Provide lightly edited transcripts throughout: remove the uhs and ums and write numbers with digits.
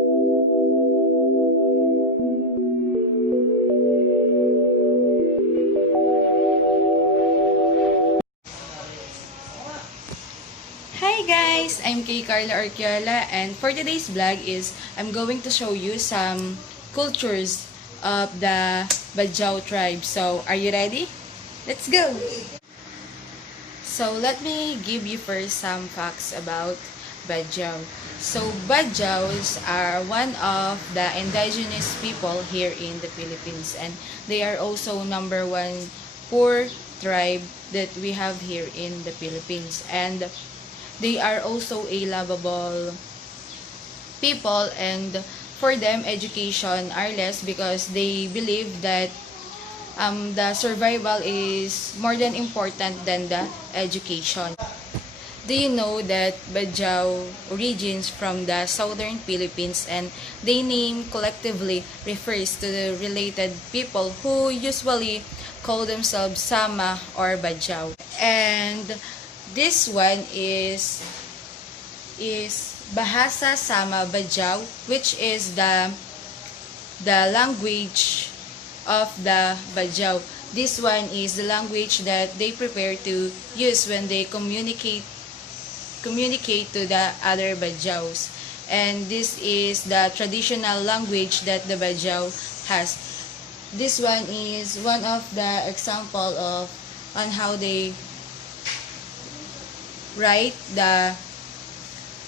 Hi guys! I'm Kay Carla Arquiola, and for today's vlog is I'm going to show you some cultures of the Badjao Tribe. So, are you ready? Let's go! So, let me give you first some facts about Badjao. So, Badjaos are one of the indigenous people here in the Philippines, and they are also number one poor tribe that we have here in the Philippines. And they are also a lovable people, and for them education are less because they believe that the survival is more than important than the education. Do you know that Badjao origins from the southern Philippines, and they name collectively refers to the related people who usually call themselves Sama or Badjao. And this one is Bahasa Sama Badjao, which is the language of the Badjao. This one is the language that they prepare to use when they communicate to the other Badjaos. And this is the traditional language that the Badjao has. This one is one of the example of on how they write the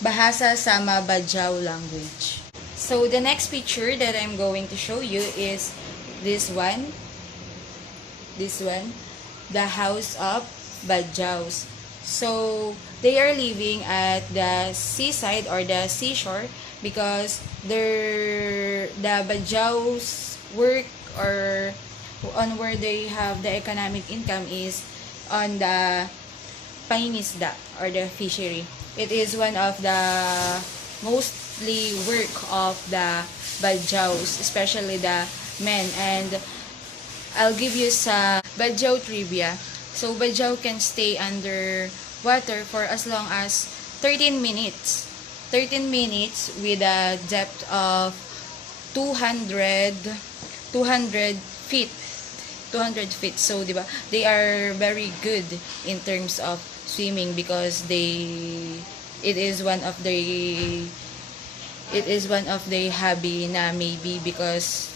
Bahasa Sama Badjao language. So the next picture that I'm going to show you is this one. The house of Badjaos. So they are living at the seaside or the seashore because the Badjaos work or on where they have the economic income is on the pangingisda or the fishery. It is one of the mostly work of the Badjaos, especially the men. And I'll give you some Badjao trivia. So Badjao can stay under water for as long as 13 minutes. 13 minutes with a depth of 200 feet. 200 feet. So, di ba? They are very good in terms of swimming because it is one of the hobby na maybe because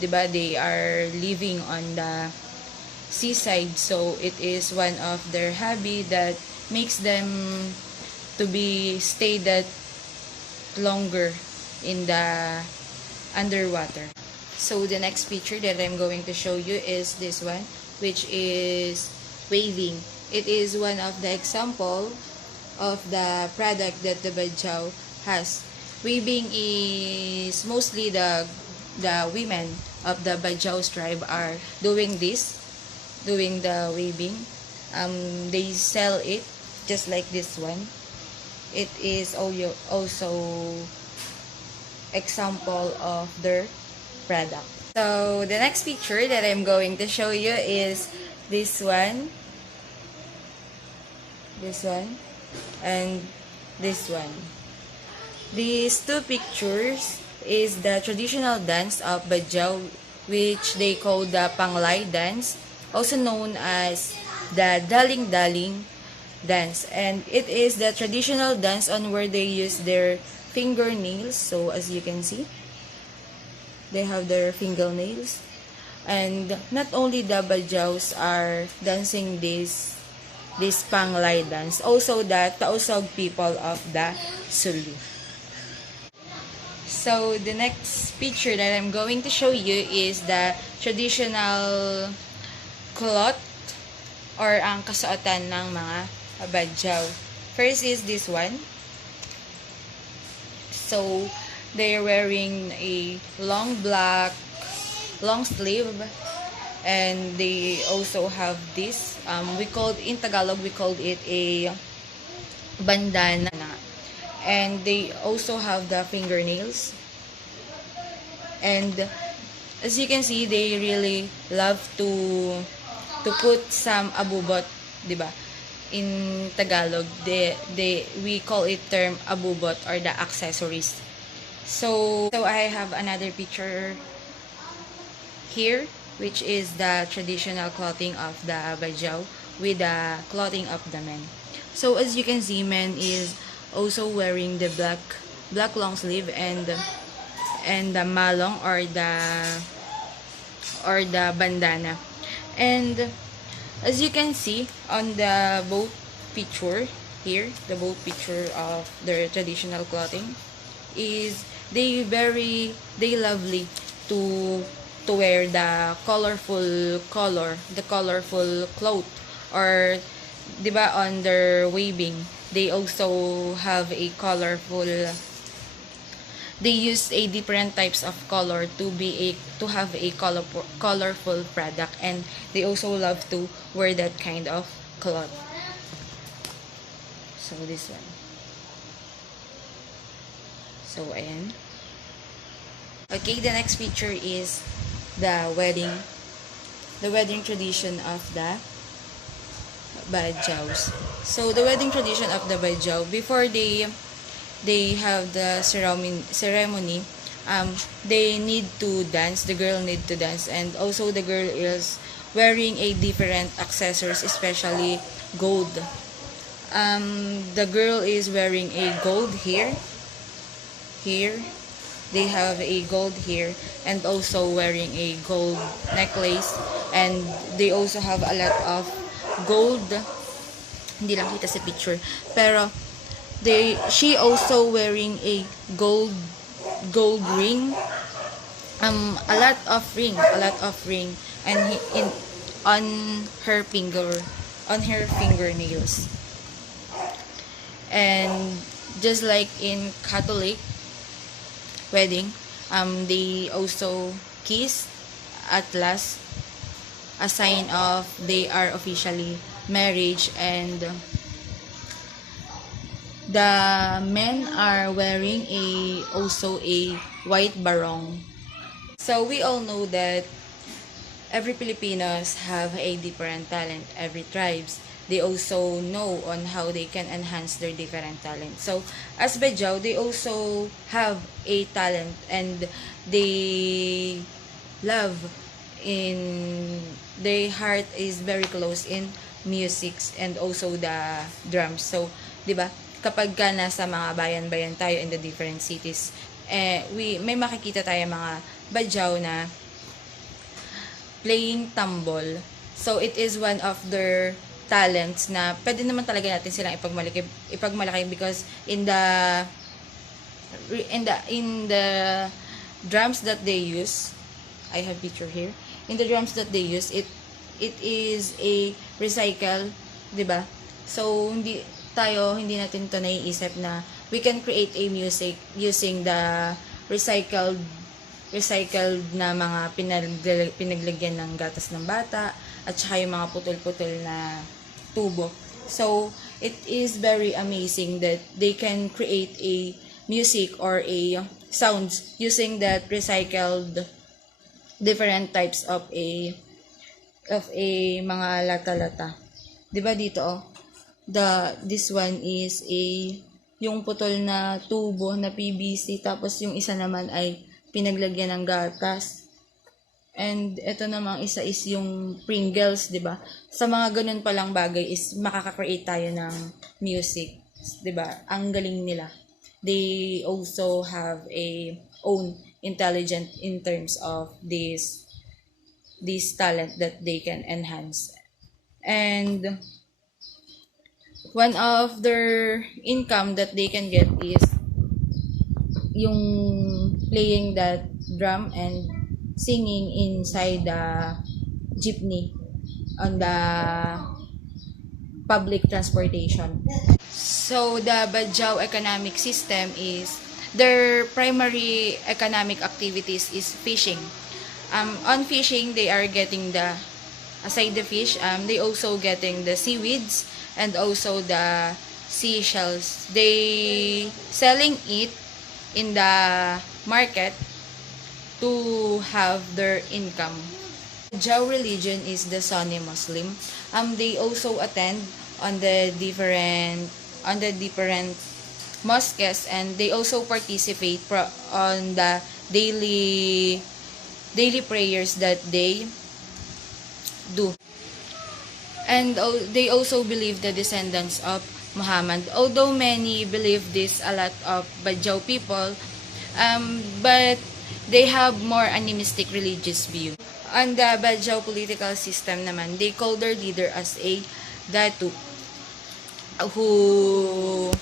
'di ba they are living on the seaside, so it is one of their hobby that makes them to be stay that longer in the underwater. So the next picture that I'm going to show you is this one, which is waving. It is one of the example of the product that the Badjao has. Waving is mostly the women of the Badjao tribe are doing the waving. They sell it just like this one. It is also example of their product. So the next picture that I'm going to show you is this one, and this one. These two pictures is the traditional dance of Badjao, which they call the Panglay dance, also known as the Daling-Daling dance. And it is the traditional dance on where they use their fingernails. So as you can see, they have their fingernails. And not only the Badjaos are dancing this Panglay dance, also the Tausog people of the Sulu. So the next picture that I'm going to show you is the traditional cloth or ang kasuotan ng mga Badjao. First is this one. So they're wearing a long sleeve, and they also have this in Tagalog we called it a bandana, and they also have the fingernails. And as you can see, they really love to put some abubot, di ba? In Tagalog, we call it term abubot or the accessories. So I have another picture here, which is the traditional clothing of the Badjao with the clothing of the men. So as you can see, men is also wearing the black long sleeve and the malong or the bandana. And as you can see on the both picture here, the both picture of their traditional clothing is they lovely to wear the colorful cloth, or 'di ba on their waving they also have a colorful, they use a different types of color to have a colorful product, and they also love to wear that kind of cloth. So this one. So ayan. Okay, the next picture is the wedding tradition of the Badjaos. So the wedding tradition of the Badjao, before they have the ceremony, they need to dance, the girl need to dance, and also the girl is wearing a different accessories, especially gold. The girl is wearing a gold here, they have a gold here, and also wearing a gold necklace, and they also have a lot of gold, hindi lang kita sa picture, pero she also wearing a gold ring, a lot of ring, and on her fingernails. And just like in Catholic wedding, they also kiss at last, a sign of they are officially marriage. And the men are wearing also a white barong. So we all know that every Filipinos have a different talent, every tribes they also know on how they can enhance their different talent. So as Badjao, they also have a talent, and they love in their heart is very close in musics and also the drums. So 'di ba, kapag ka nasa mga bayan-bayan tayo in the different cities, may makikita tayo mga Badjao na playing tambol. So it is one of their talents na pwede naman talaga natin silang ipagmalaki, because in the drums that they use, I have picture here. In the drums that they use, it is a recycle, 'di ba? So hindi natin to naiisip na we can create a music using the recycled na mga pinaglagyan ng gatas ng bata, at saka yung mga putol-putol na tubo. So it is very amazing that they can create a music or a sounds using that recycled different types of a mga lata-lata. 'Di ba dito this one is yung putol na tubo na PVC, tapos yung isa naman ay pinaglagyan ng gatas. And ito namang isa is yung Pringles, 'di ba? Sa mga ganun pa lang bagay is makaka-create tayo ng music, 'di ba? Ang galing nila. They also have a own intelligent in terms of this talent that they can enhance. And one of their income that they can get is yung playing that drum and singing inside the jeepney on the public transportation. So the Badjao economic system is their primary economic activities is fishing. On fishing, they are getting aside the fish, they also getting the seaweeds and also the seashells. They selling it in the market to have their income. Badjao religion is the Sunni Muslim. They also attend on the different mosques, and they also participate on the daily prayers that they do. And they also believe the descendants of Muhammad. Although many believe this, a lot of Badjao people, but they have more animistic religious view. On the Badjao political system naman, they call their leader as a Datu, who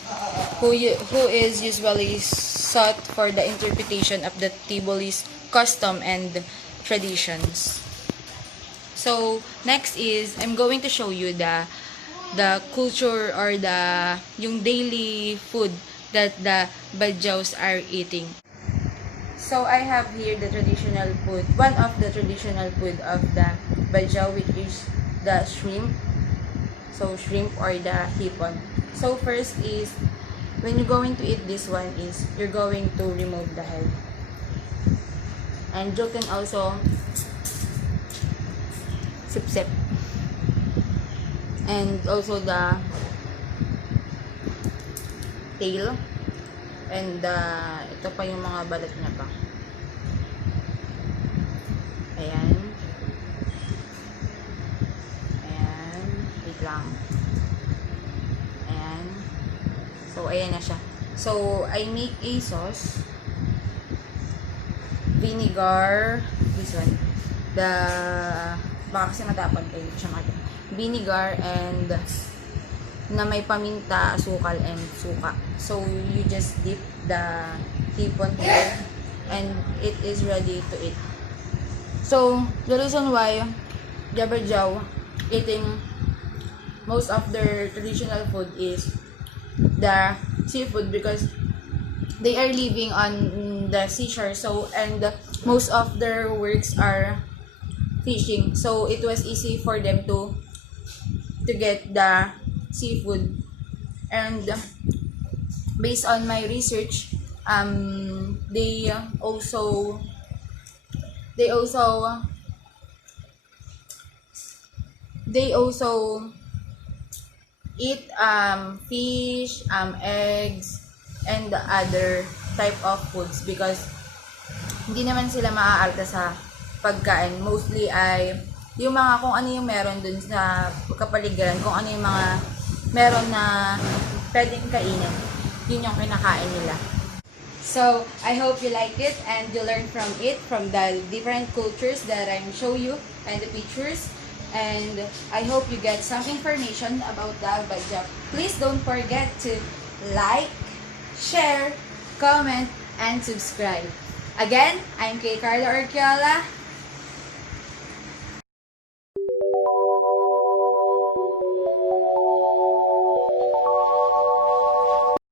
is usually sought for the interpretation of the Tibolese custom and traditions. So next is I'm going to show you the culture or yung daily food that the Badjaos are eating. So I have here the traditional food, one of the traditional food of the Badjao, which is the shrimp. So shrimp or the hipon. So first is, when you're going to eat this one is, you're going to remove the head. And you can also sip-sip. And also the tail. And ito pa yung mga balat niya pa. Ayan. Ayan. Wait lang. Ayan. So, ayan na siya. So, I make a sauce. Vinegar. This one. Baka kasi matapon kayo. Vinegar and na may paminta, asukal, and suka. So, you just dip the hipon here and it is ready to eat. So, the reason why the Badjao eating most of their traditional food is the seafood, because they are living on the seashore. So, and most of their works are fishing. So, it was easy for them to get the seafood. And based on my research, they also eat fish, eggs, and the other type of foods, because hindi naman sila maaalta sa pagkain. Mostly ay yung mga kung ano yung meron dun sa kapaligiran, kung ano yung mga meron na pwedeng kainin, yun yung kinakain nila. So, I hope you like it and you learn from it, from the different cultures that I'm show you and the pictures. And I hope you get some information about the Badjao. Please don't forget to like, share, comment, and subscribe. Again, I'm Kay Carla Orquiola.